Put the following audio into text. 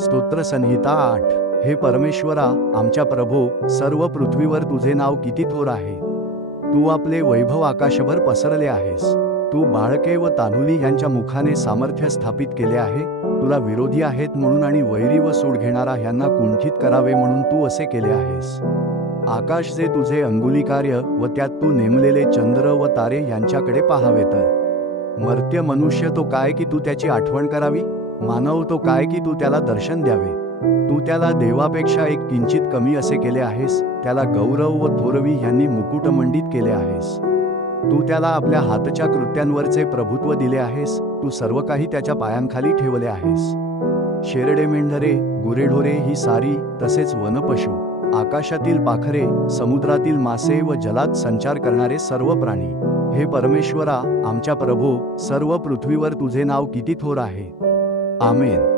स्तोत्र संहिता 8. हे परमेश्वरा, आमच्या प्रभो, सर्व पृथ्वीवर तुझे नाव किती थोर आहे. तू आपले वैभव आकाशभर पसरले आहेस. तू बाळके व तान्हुली यांच्या मुखाने सामर्थ्य स्थापित केले आहे. तुला विरोधी आहेत म्हणून आणि वैरी व सूड घेणारा ह्यांना कुंठित करावे म्हणून तू असे केले आहेस. आकाश जे तुझे अंगुलीकार्य व त्यात तू नेमलेले चंद्र व तारे यांच्याकडे पाहावे तर. मर्त्य मनुष्य तो काय की तू त्याची आठवण करावी, मानव तो काय की तू त्याला दर्शन द्यावे. तू त्याला देवापेक्षा एक किंचित कमी असे केले आहेस. त्याला गौरव व थोरवी ह्यांनी मुकुटमंडित केले आहेस. तू त्याला आपल्या हातच्या कृत्यांवरचे प्रभुत्व दिले आहेस. तू सर्व काही त्याच्या पायांखाली ठेवले आहेस. शेरडे, मेंढरे, गुरेढोरे ही सारी, तसेच वनपशु, आकाशातील पाखरे, समुद्रातील मासे व जलात संचार करणारे सर्व प्राणी. हे परमेश्वरा, आमच्या प्रभो, सर्व पृथ्वीवर तुझे नाव किती थोर आहे. आमेन.